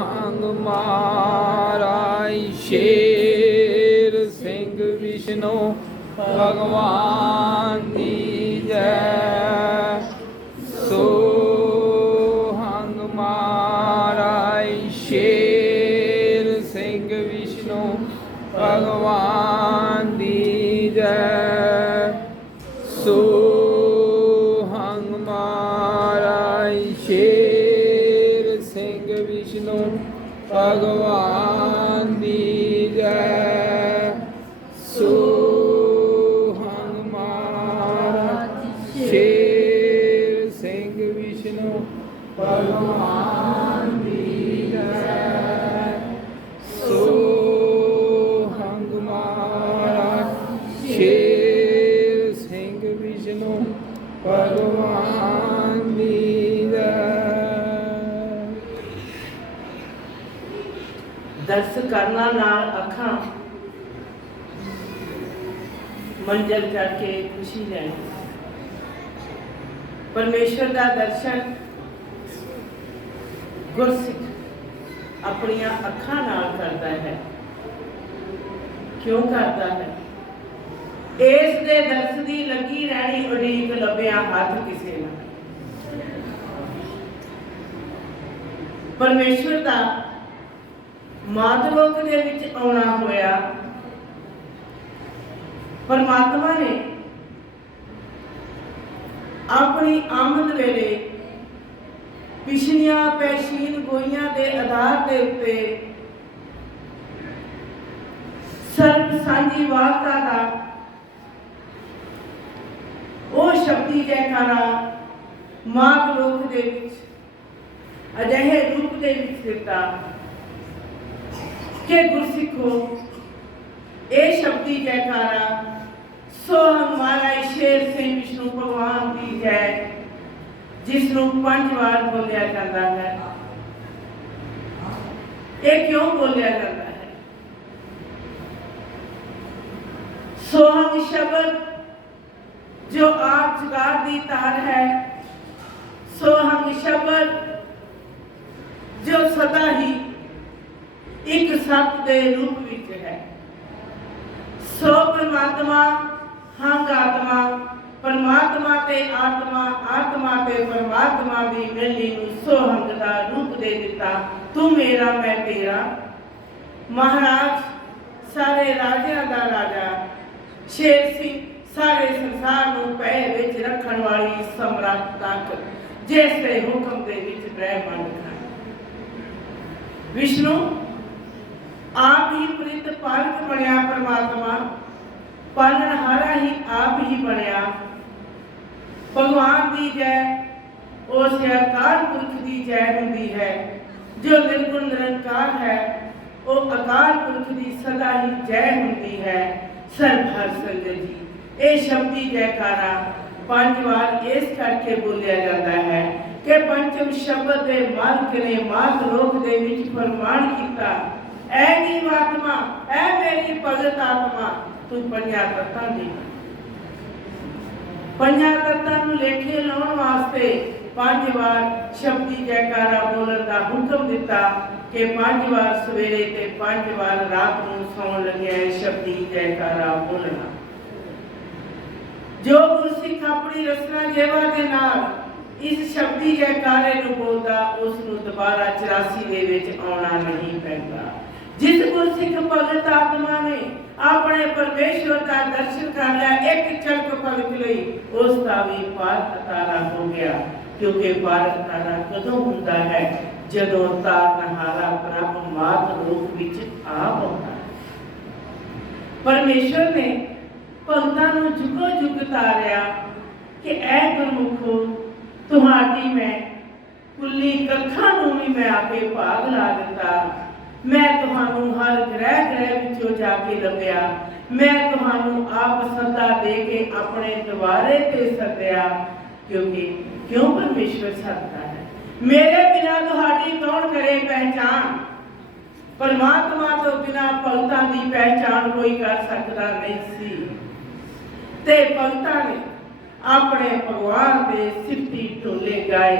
ਅੰਗ ਮਹਾਰਾਜ ਸ਼ੇਰ ਸਿੰਘ ਵਿਸ਼ਨੂੰ ਭਗਵਾਨ ਦੀ ਜੈ। ਸੋ ਹੰਗ ਮਹਾਰਾਜ ਸ਼ੇਰ ਸਿੰਘ ਵਿਸ਼ਨੂੰ ਭਗਵਾਨ ਦੀ ਜੈ। ਸੋ ਹੰਗ ਮਹਾਰਾਜ ਸ਼ੇਰ ਸਿੰਘ ਵਿਸ਼ਨੂੰ ਭਗਵਾਨ ਦੀ ਜੈ। ਸੋ ਹੰਗ ਮਹਾਰਾਜ ਸ਼ੇਰ ਸਿੰਘ ਵਿਸ਼ਨੂੰ ਭਗਵਾਨ ਦੀ ਜੈ। ਸੋ ਹੰਗ ਮਹਾਰਾਜ ਸ਼ੇਰ ਸਿੰਘ ਵਿਸ਼ਨੂੰ ਭਗਵਾਨ ਦੀ ਜੈ। दर्श करना नाल अखां मंजर करके खुशी लैनी। परमेश्वर का दर्शन गुरसिख अपनियां अखां नाल करता है। क्यों करता है? इस दे दर्श दी लगी रहनी उड़ीक लभ्या हाथ किसे ना। परमेश्वर का मातलोक दे विच आउणा होया। परमात्मा ने अपनी आमद वेले पिछलियां पैशीन गोइयां दे आधार दे उत्ते सर्व सांझी वार्ता का वो शब्दी जयकारा मातलोक दे विच अजिहे रूप दे विच दिता के गुरसिखो ए शब्दी जयकारा सो हमारा शेर सिंह विष्णु भगवान की जय जिसनों 5 बार बोलिया जाता है। ये क्यों बोलिया जाता है? सोहंग शब्द जो आप जुगाड़ दी तार है, सोहंग शब्द जो सदा ही एक सत्य दे रूप विच है। सो परमात्मा हंग आत्मा, परमात्मा ते आत्मा, आत्मा ते परमात्मा दी मिलनी नूं सोहंग दा रूप दे दिता। तू मेरा मैं तेरा। महाराज सारे राजियां दा राजा, शेर सिंह सारे संसार नूं पै विच रखण वाली सम्राट ताकत जिस दे हुक्म दे विच ब्रह्मांड है। विष्णु आप ही प्रित पालक बनया। परमात्मा पालनहारा ही आप ही बनया। भगवान दी जय उस अकाल पुरख दी जय हुंदी है जो निर्गुण निरंकार है। वो अकाल पुरख दी सदा ही जय हुंदी है। सर्वहर संगत जी ये शब्दी जयकारा 5 बार इस करके बोलिया जाता है कि पंचम शब्द दे मालिक ने मात लोक दे विच फरमान कीता, ऐ जीवात्मा ऐ मेरी भगत आत्मा तू पंजा तत्तां दी। पंजा तत्तां नूं लेखे लाउण वास्ते 5 बार शब्दी जयकारा बोलण दा हुक्म दिता कि 5 बार सवेरे ते 5 बार रात नूं सौण लग्या शब्दी जयकारा बोलना। जो गुरसिख अपनी रचना जेवा दे नाल इस शब्दी जयकारे नूं बोलदा उस नूं दोबारा 84 दे विच आउणा नहीं पैंदा। जिस गुरसिख भगत आत्मा ने अपने परमेश्वर का दर्शन कर लिया एक चलक पलक लई उसका भी पार तारा हो गया। क्योंकि पार तारा कदों हुंदा है? जदों तारनहारा प्रभ मात रूप विच आ पहुंचदा है। परमेश्वर ने भगतां नूं जुगो जुग तारिया कि ऐ गुरमुखो तुहाडी मैं कुल्ली कखां नूं भी मैं आपे भाग ला दिता। मैं तुहानू हर ग्रह ग्रह विचों जाके लभ्या। मैं तुहानू आप सदा दे के अपने द्वारे ते सद्या। क्योंकि क्यों परमेश्वर सदता है? मेरे बिना तुहाडी कौन करे पहचान? परमात्मा तो बिना भगतां दी पहचान कोई कर सकता नहीं सी। ते भगतां ने अपने भगवान दे सिफती ढोले गाए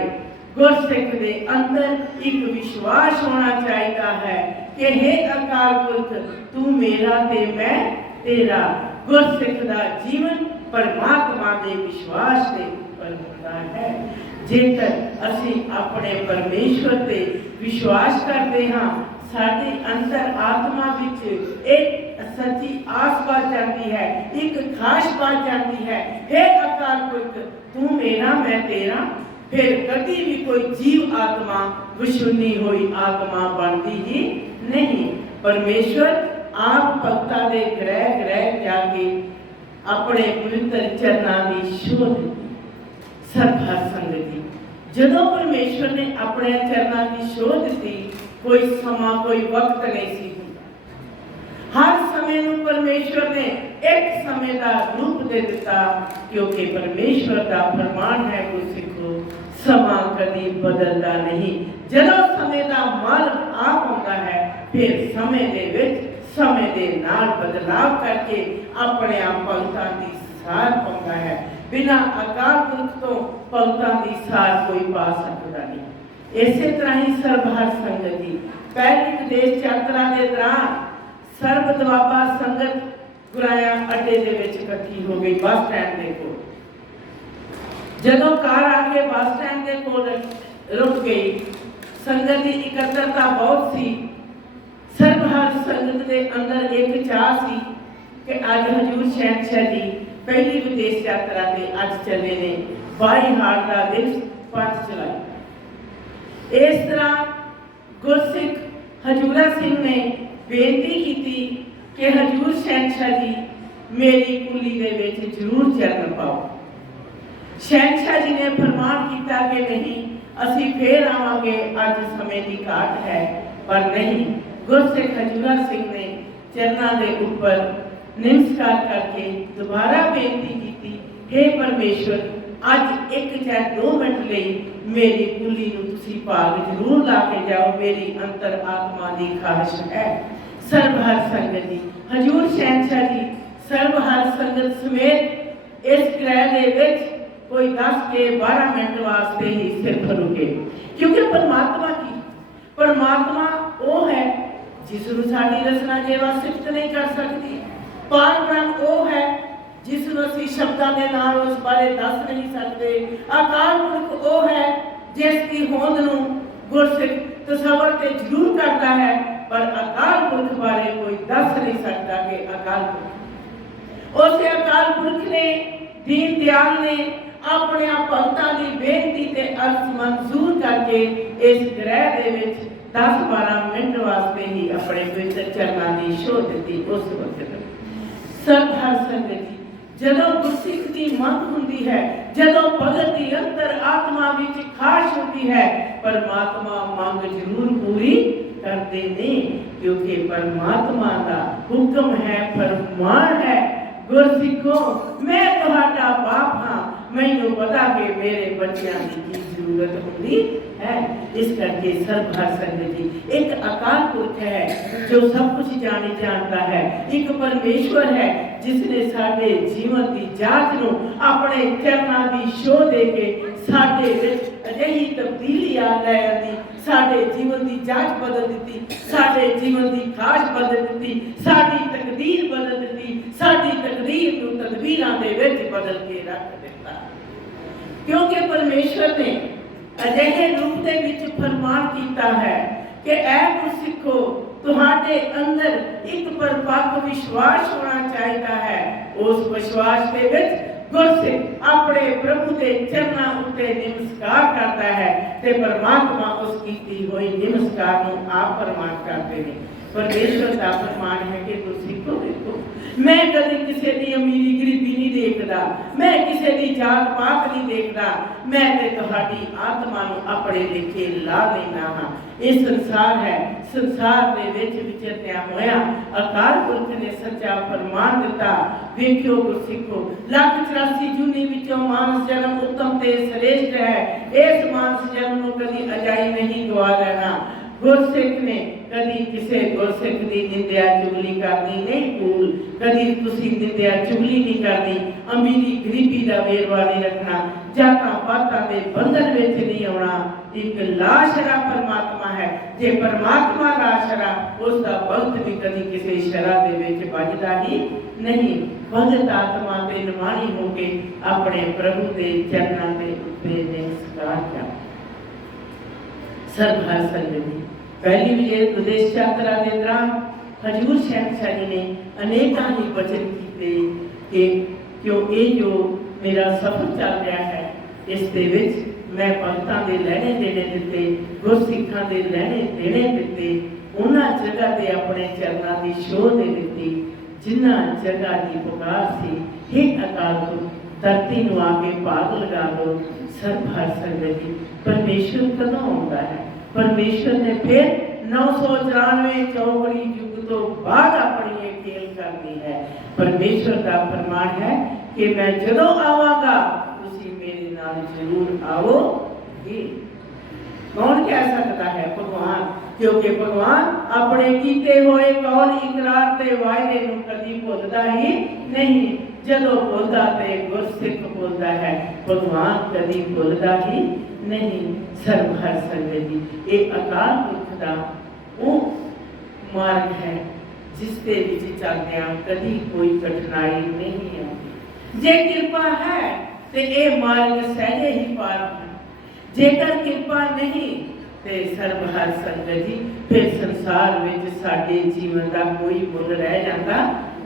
गुरसिख दे अंदर एक विश्वास होना चाहिए है कि हे अकाल पुरख तू मेरा ते मैं तेरा। गुरसिख दा जीवन परमात्मा दे विश्वास दे उपर होता है। जेकर असी अपने परमेश्वर ते विश्वास करते हाँ, साडे अंदर आत्मा विच एक सच्ची आस बात जाती है, एक खास बात जाती है, हे अकाल पुरख तू मेरा मैं तेरा। फिर कभी भी कोई जीव आत्मा विशुन्नी हुई आत्मा बनती ही नहीं। परमेश्वर आप भक्तां दे ग्रह ग्रह जाके अपने पवित्र चरनां की शोध सरभर संगति। जदों परमेश्वर ने अपने चरनां की शोध दी, कोई समा कोई वक्त नहीं सी हुंदा। हर समय नूं परमेश्वर ने एक समय का रूप दे दिता, क्योंकि परमेश्वर का फरमान है गुरसिखो समा कदी बदलता नहीं। जदों समय का मालक आप होता है, फिर समय दे विच समय दे नाल बदलाव करके अपने आप भगतां की सार पाउंदा है। बिना अकाल पुरख तो भगतां की सार कोई पा सकता नहीं। इसे तरह ही सरबहर संगति पहली विदेश यात्रा के दौरान सर्ब दुआबा संगत गुराया अड्डे दे विच इकट्ठी हो गई बस स्टैंड के कोल। जदों कार आके बस स्टैंड के कोल रुक गई, संगत की इकट्ठता बहुत सी। सरबहर संगत के अंदर एक चाह सी कि अज हजूर शहनशाह जी पहली विदेश यात्रा ते अज चले ने 22 हाड़ का दिन पंथ चलाई। इस तरह गुरसिख हजूरा सिंह ने बेनती की कि हजूर शहनशाह जी मेरी कुली दे विच जरूर चरण पाओ। शहनशाह जी ने फरमान किया कि नहीं, असी फिर आवांगे, अज समय की घाट है। पर नहीं, गुरसिख हजूरा सिंह ने चरणों के ऊपर नमस्कार करके दोबारा बेनती की, हे परमेश्वर अज एक चाहे 2 मिनट लई मेरी कुली नूं तुसीं भाग जरूर ला के जाओ, मेरी अंतर आत्मा की ख्वाहिश है। सरबहर संगत जी हजूर शहनशाह जी सरबहर संगत समेत इस ग्रह दे विच कोई 10 के 12 मिनट वास्ते ही सिर्फ रुके, क्योंकि परमात्मा वो है जिसनूं साडी रचना जेवा सिफत नहीं कर सकती। पार ब्रह्म वो है जिसनूं असीं शब्दां दे नाल उस बारे दस नहीं सकते। अकाल पुरख वो है जिसकी होंद नूं गुरसिख तसव्वुर ते जरूर करता है, पर अकाल पुरख बारे कोई दस नहीं सकता कि अकाल पुरख। उस अकाल पुरख ने दीन दयाल ने अपने भगतां की बेनती ते अर्ज मंजूर करके इस ग्रह दे विच 10-12 मिनट वास्ते ही अपने पवित्र चरनां की शोध दी। उस वक्त सरबहर संगत जी जदों गुरसिख की मंग हुंदी है, जदों भगत की अंतर आत्मा विच खाश होती है, परमात्मा मंग जरूर पूरी करते ने, क्योंकि परमात्मा का हुक्म है, फरमान है, गुरसिखो मैं तुहाडा बाप हाँ, मैनूं पता कि मेरे बच्चों की जरूरत होती है। इस करके सरबहर संगत जी एक अकाल पुरख है जो सब कुछ जानता है, एक परमेश्वर है जिसने साडे जीवन की जांच नूं अपने चरनां की शोध दे के साडे विच अजिही तब्दीली आ लै आंदी, साडे जीवन की जांच बदल दी, साडे जीवन की खास बदल दी, साडी तकदीर बदल दी, साडी तकदीर नूं तदबीरां दे विच बदल के रख दिता। क्योंकि परमेश्वर ने अजिहे रूप दे विच फरमान किया है कि ऐ गुरसिखो तुहाडे अंदर एक परिपक्व विश्वास होना चाहिए है। उस विश्वास के विच गुरसिख अपने प्रभु के चरनां उत्ते नमस्कार करता है ते परमात्मा उस कीती हुई नमस्कार नूं आप प्रमाण करते हैं। परमेश्वर का फरमान है कि गुरसिखो देखो, मैं कभी किसी की अमीरी गरीबी नहीं देखता, मैं किसी की जात पात नहीं देखता, मैं ते तुहाडी आत्मा नूं अपने लेखे ला लेना हाँ। ये संसार है, संसार दे विच विचरदियां होया अकाल पुरख ने सच्चा फरमान दिता, वेखियो गुरसिखो 184 जूनी विचों मानस जन्म उत्तम ते श्रेष्ठ है, इस मानस जन्म नूं कदी अजाई नहीं गवा लेना। ਗੁਰਸਿੱਖ ਨੇ ਕਦੀ ਕਿਸੇ ਗੁਰਸਿੱਖ ਦੀ ਨਿੰਦਿਆ ਚੁਗਲੀ ਕਰਨੀ ਨਹੀਂ ਭੂਲ, ਕਦੀ ਤੁਸੀਂ ਨਿੰਦਿਆ ਚੁਗਲੀ ਨਹੀਂ ਕਰਨੀ, ਅਮੀਰੀ ਗਰੀਬੀ ਦਾ ਵੇਰਵਾ ਨਹੀਂ ਰੱਖਣਾ, ਜਾਤਾਂ ਪਾਤਾਂ ਦੇ ਬੰਧਨ ਵਿੱਚ ਨਹੀਂ ਆਉਣਾ। ਇੱਕ ਲਾਸ਼ਰਾ ਪਰਮਾਤਮਾ ਹੈ, ਜੇ ਪਰਮਾਤਮਾ ਲਾਸ਼ਰਾ ਉਸ ਦਾ ਭਗਤ ਵੀ ਕਦੀ ਕਿਸੇ ਸ਼ਰਾ ਦੇ ਵਿੱਚ ਵੱਜਦਾ ਹੀ ਨਹੀਂ। ਭਗਤ ਆਤਮਾ ਤੇ ਨਿਮਾਣੀ ਹੋ ਕੇ ਆਪਣੇ ਪ੍ਰਭੂ ਦੇ ਚਰਨਾਂ ਦੇ ਉੱਤੇ ਨਮਸਕਾਰ ਕਰ। ਸਰਬਹਰ ਸਰਬਦੀ ਪਹਿਲੀ ਵਿਦੇਸ਼ ਯਾਤਰਾ ਦੇ ਦੌਰਾਨ ਹਜੂਰ ਸ਼ਹਿਨशाह जी ने अनेकों ही वचन किए कि क्यों ये जो मेरा सफर चल रहा है इस दे विच मैं भगतां दे लहणे देने दिते, गुरसिखां दे लहणे देने दिते, उन्हां जगह ते अपने चरनां दी शोह दे दित्ती जिन्हां जगह दी पुकार सी हे अकाल पुरख धरती नूं आके भाग लगा दो। सर्वहर सर्वदी परमेश्वर कदों आउंदा है? परमेश्वर ने फिर 994 चौकड़ी युग तो बाद अपनी ये खेल करनी है। परमेश्वर का फरमान है कि मैं जदों आवांगा तुसी मेरे नाल जरूर आओगे। कौन कह सकता है? भगवान, क्योंकि भगवान अपने कीते हुए कौल इकरार ते वायदे नूं कदी भुलदा ही नहीं। जदों भुलदा ते गुरसिख भुलदा है, भगवान कदी भुलदा ही नहीं। सर्वहर सर्वदी ये अकाल पुरख दा ਉਹ ਮਾਰਗ ਹੈ ਜਿਸ ਦੇ ਵਿੱਚ ਚੱਲਦਿਆਂ ਕਦੀ ਕੋਈ ਕਠਿਨਾਈ ਨਹੀਂ ਆਉਂਦੀ। ਜੇ ਕਿਰਪਾ ਹੈ ਤੇ ਇਹ ਮਾਰਗ ਸਹਿਜੇ ਹੀ ਪਾਰ ਹੁੰਦਾ, ਜੇਕਰ ਕਿਰਪਾ ਨਹੀਂ ਤੇ ਸਰਬਹਰ ਸੰਗਤ ਜੀ ਫਿਰ ਸੰਸਾਰ ਵਿੱਚ ਸਾਡੇ ਜੀਵਨ ਦਾ ਕੋਈ ਮੁੱਲ ਰਹਿ ਜਾਂਦਾ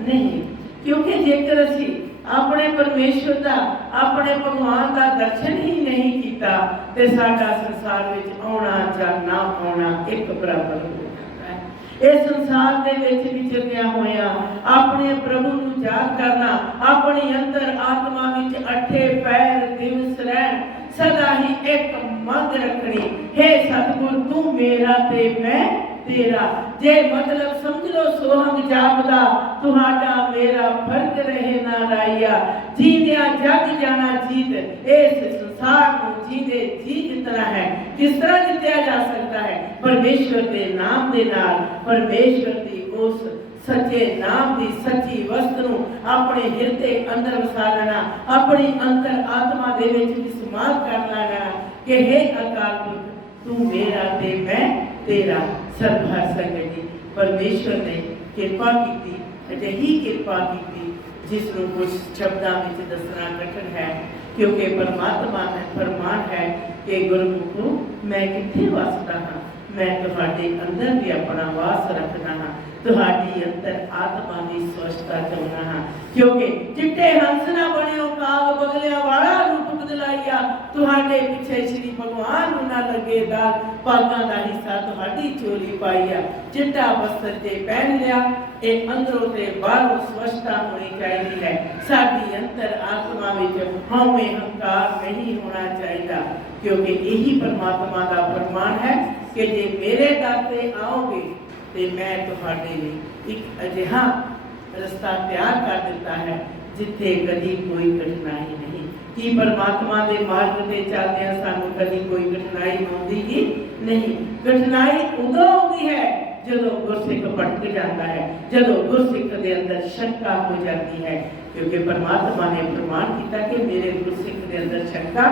ਨਹੀਂ। ਕਿਉਂਕਿ ਜੇਕਰ ਅਸੀਂ ਆਪਣੇ ਪਰਮੇਸ਼ਵਰ ਦਾ, ਆਪਣੇ ਭਗਵਾਨ ਦਾ ਦਰਸ਼ਨ ਹੀ ਨਹੀਂ ਕੀਤਾ ਤੇ ਸਾਡਾ ਸੰਸਾਰ ਵਿੱਚ ਆਉਣਾ ਜਾਂ ਨਾ ਆਉਣਾ ਇੱਕ ਬਰਾਬਰ ਹੋ ਜਾਂਦਾ ਹੈ। ਇਸ ਸੰਸਾਰ ਦੇ ਵਿੱਚ ਵਿਚਰਦਿਆਂ ਹੋਇਆਂ ਆਪਣੇ ਪ੍ਰਭੂ ਨੂੰ ਯਾਦ ਕਰਨਾ, ਆਪਣੀ ਅੰਦਰ ਆਤਮਾ ਵਿੱਚ ਅੱਠੇ ਪੈਰ ਦਿਵਸ ਰਹਿਣ, ਸਦਾ ਹੀ ਇੱਕ ਮੰਗ ਰੱਖਣੀ, हे ਸਤਿਗੁਰ ਤੂੰ ਮੇਰਾ ਤੇ ਮੈਂ तेरा। जे मतलब समझ लो सोहंग जापदा तुहाडा मेरा फर्क रहे ना राइया, जींदिया जग जाना जीत, इस संसार को जींदे जी जितना है किस तरह जितया जा सकता है? परमेश्वर के नाम दे नाल, परमेश्वर दी उस सच्चे नाम दी सच्ची वस्तु नूं अपने हिरदे अंदर वसा लेना, अपनी अंतर आत्मा दे विच विस्मार कर लेना कि हे अकाल पुरख तू मेरा ते मैं तेरा। सर्वहर संगत जी परमेश्वर ने किरपा की, अजिही किरपा की जिसनूं कुछ शब्दां विच दसना कठिन है, क्योंकि परमात्मा ने फरमान है कि गुरमुखो मैं कित्थे वसदा हां, मैं तुहाडे अंदर भी अपना वास रखना हां, तुहाडी अंतर आत्मा की स्वस्थता चाहुंदा हां। क्योंकि चिट्टे हंस ना बनियो काग बगलिया वाला रूप बदलाइया, तुहाडे पिछे श्री भगवान नूं ना लगे दाग, भागां दा हिस्सा तुहाडी चोली पाईया, चिट्टा वस्त्र ते पहन लिया, ये अंदरों ते बाहरों स्वस्थता होनी चाहिए है। साडी अंतर आत्मा विच हमें हंकार नहीं होना चाहिए, क्योंकि यही परमात्मा का फरमान है कि जे मेरे दर ते आओगे ते मैं तुहाडे लई एक अजिहा रस्ता तैयार कर दिता है जिथे कदी कोई कठिनाई नहीं। कि परमात्मा के मार्ग से चलदे सानू कदी कोई कठिनाई आउंदी ही नहीं। कठिनाई उदों आउंदी है जदों गुरसिख भटक जाता है, जदों गुरसिख के अंदर शंका हो जाती है, क्योंकि परमात्मा ने फरमान किया कि मेरे गुरसिख के अंदर शंका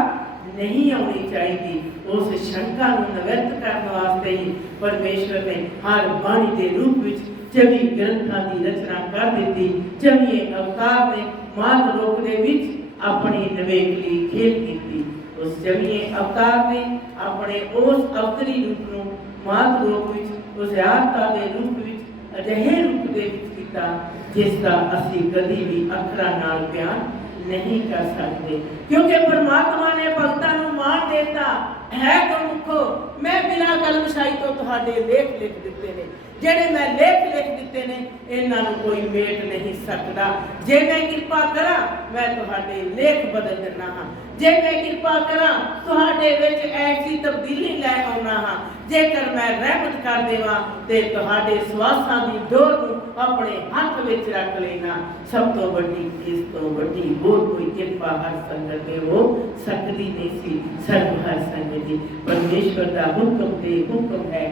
नहीं आनी चाहिए। उस शंका को निवृत्त करने वास्ते ही परमेश्वर ने हर बाणी के रूप में 24 ग्रंथों की रचना कर दी। 24 अवतार ने मार्ग रोक दे विच अपनी नवेकली खेल की। उस 24 अवतार ने अपने उस अवतरी रूप को मार्ग रोक विच उस आत्मा के रूप में अजिहे रूप दे विच कीता जिसका असी कभी भी अखरां नाल बयान नहीं कर सकते, क्योंकि परमात्मा ने भगतां नूं मान देता है। गुरमुखो मैं बिना कलमशाही तो तुहाडे लेख लिख दिते ने, जेड़े मैं लेख लिख दिते ने इन्हां नूं कोई मेट नहीं सकदा। जे मैं कृपा करा मैं तुहाडे लेख बदल देना हां, जे मैं कृपा करा तुहाडे विच ऐसी तब्दीली लै आउणा हां। जेकर मैं रहमत कर देवां ते तुहाडे श्वासां दी डोर नूं अपने हथ विच रख लेना। सब तो वड्डी इस तो वड्डी होर कोई कृपा हर संगत ते हो सकदी नहीं सी। सर्वहर संगत जी परमेश्वर दा हुक्म ते हुक्म है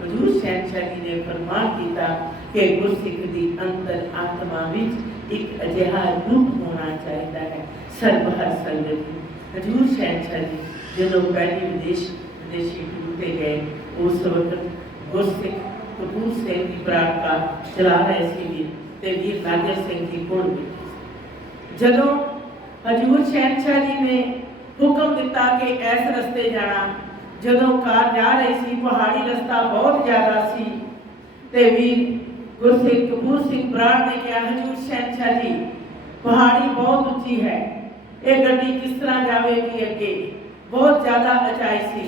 हजूर शहनशाह जी ने फरमान किया कि गुरसिख की अंतर आत्मा विच एक अजिहा रूप होना चाहिए है सर्वहर संगत। हजूर शहनशाह जी जो पहली विदेशी टूर पर गए उस वक्त गुरसिख कपूर सिंह की बरात का चला रहे थे ते वीर नागर सिंह की घोड़ बैठी। जदों हजूर शहनशाह जी ने हुक्म दिता कि इस रस्ते जाना, जदों कार जा रही सी पहाड़ी रास्ता बहुत ज्यादा सी ते वीर गुरसिख कपूर सिंह बराड़ ने कहा हजूर शहनशाह जी पहाड़ी बहुत ऊंची है, ये गड्डी किस तरह जाएगी अगे, बहुत ज्यादा ऊंचाई सी।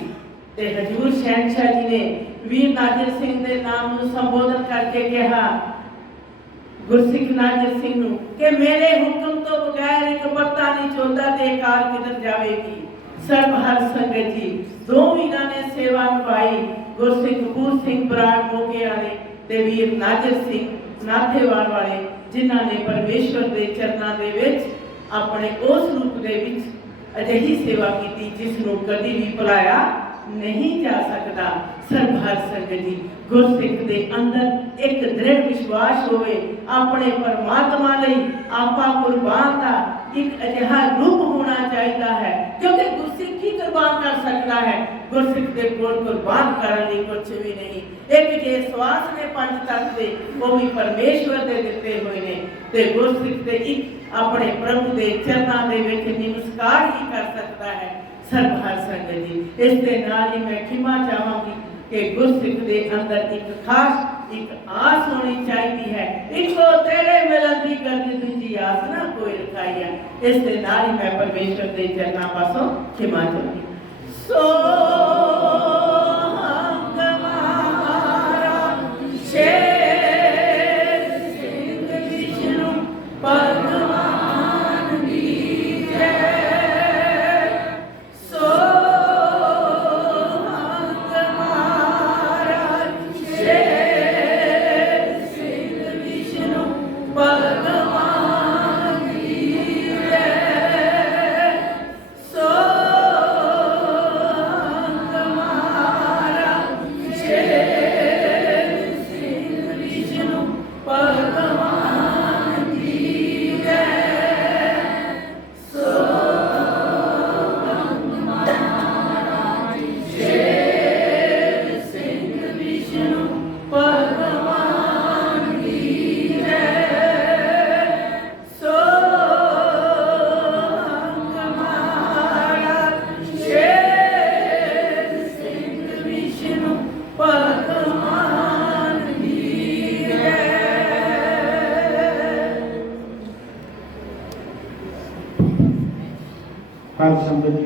ते हजूर शहनशाह जी ने वीर नाजिर सिंह के नाम को संबोधन करके कहा गुरसिख नाजिर सिंह नूं कि मेरे हुक्म तो बगैर एक पत्ता नहीं चलता ते कार किधर जाएगी। सर्वहर संगत जी दो वीरां ने सेवा निभाई, गुरसिख कपूर सिंह बराड़ मोके वाले ते वीर नाजिर सिंह नाथेवाल वाले जिन्हां ने परमेश्वर के चरणों दे विच अपने उस रूप दे विच अजिही सेवा की जिसनों कभी भी भुलाया नहीं जा सकता। सर्वहर संगत जी गुरसिख के अंदर एक दृढ़ विश्वास होवे अपने परमात्मा लई आपा कुर्बान का एक अजिहा रूप होना चाहिए है, क्योंकि गुरसिख ही कुर्बान कर सकता है। गुरसिख के कोल कुर्बान करने लिए कुछ भी नहीं। एक जे श्वास ने पंज तत्व दे वो भी परमेश्वर दे दिते हुए ने ते गुरसिख ते एक अपने प्रभु के चरणों के विच नमस्कार ही कर सकता है। सर्वहर संगत जी इस दे नाल ही मैं खिमा चाहांगी कि गुरसिख के अंदर एक खास एक आस होनी चाहिए है। एक तो तेरे मिलन की करती दूजी आस ना कोई रखाई है। इस दे नाल ही मैं परमेश्वर के चरणों पासों खिमा चाहूंगी। सो हर संगत